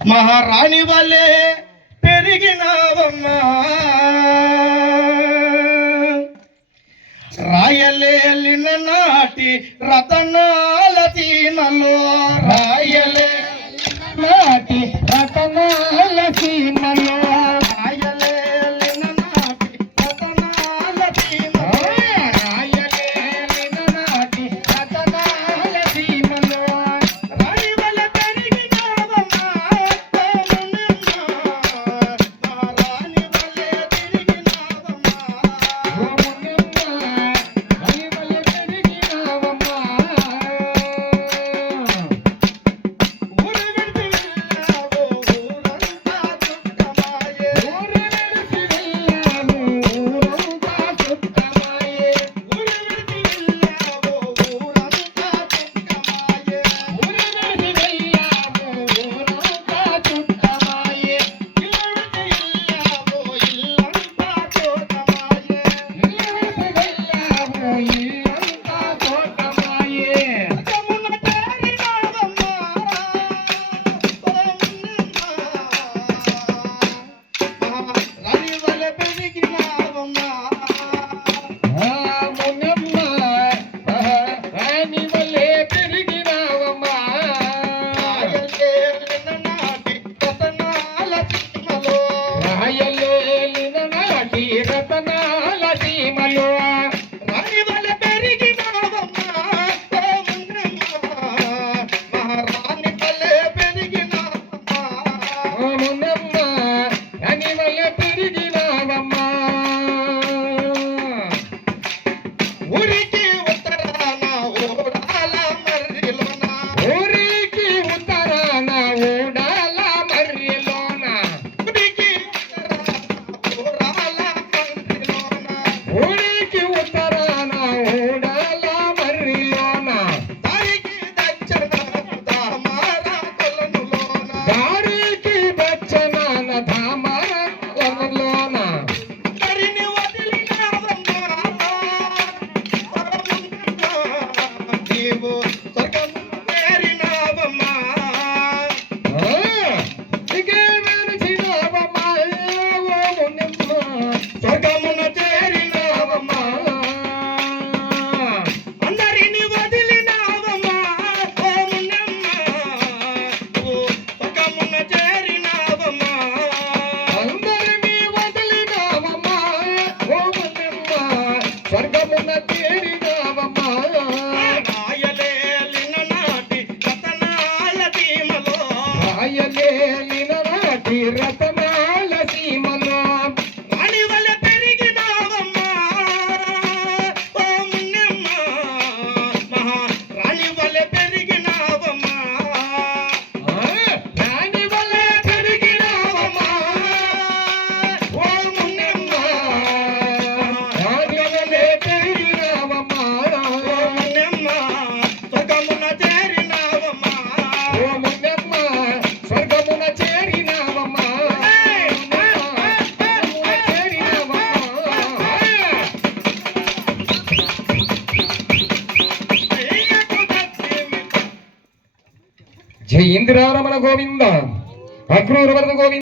మహారాణి వల్లే పెరిగినావమ్మా రాయలేలిన నాటి రతనాల సీమలో రాయలే నాటి రతనాల సీమలో రాయలేలిన నాటి రతనాల సీమలో రాయలేలిన నాటి రతనాల సీమలో రాణి వల్ల పెరిగినావమ్మా రాణి వల్లే పెరిగినావమ్మా స్వర్గమున చేరినావమ్మా రాయలేలిన నాటి రతనాల సీమలో రాయలేలిన నాటి రతనాల సీమలో రాణి వల్ల పెరిగినావమ్మా ఓ మున్నమ్మ రాణి వల్ల పెరిగినావమ్మా రాణి వల్ల పెరిగినావమ్మా ఓ మున్నమ్మ జై ఇందిరారమణ గోవింద అక్రూర వరద గోవింద.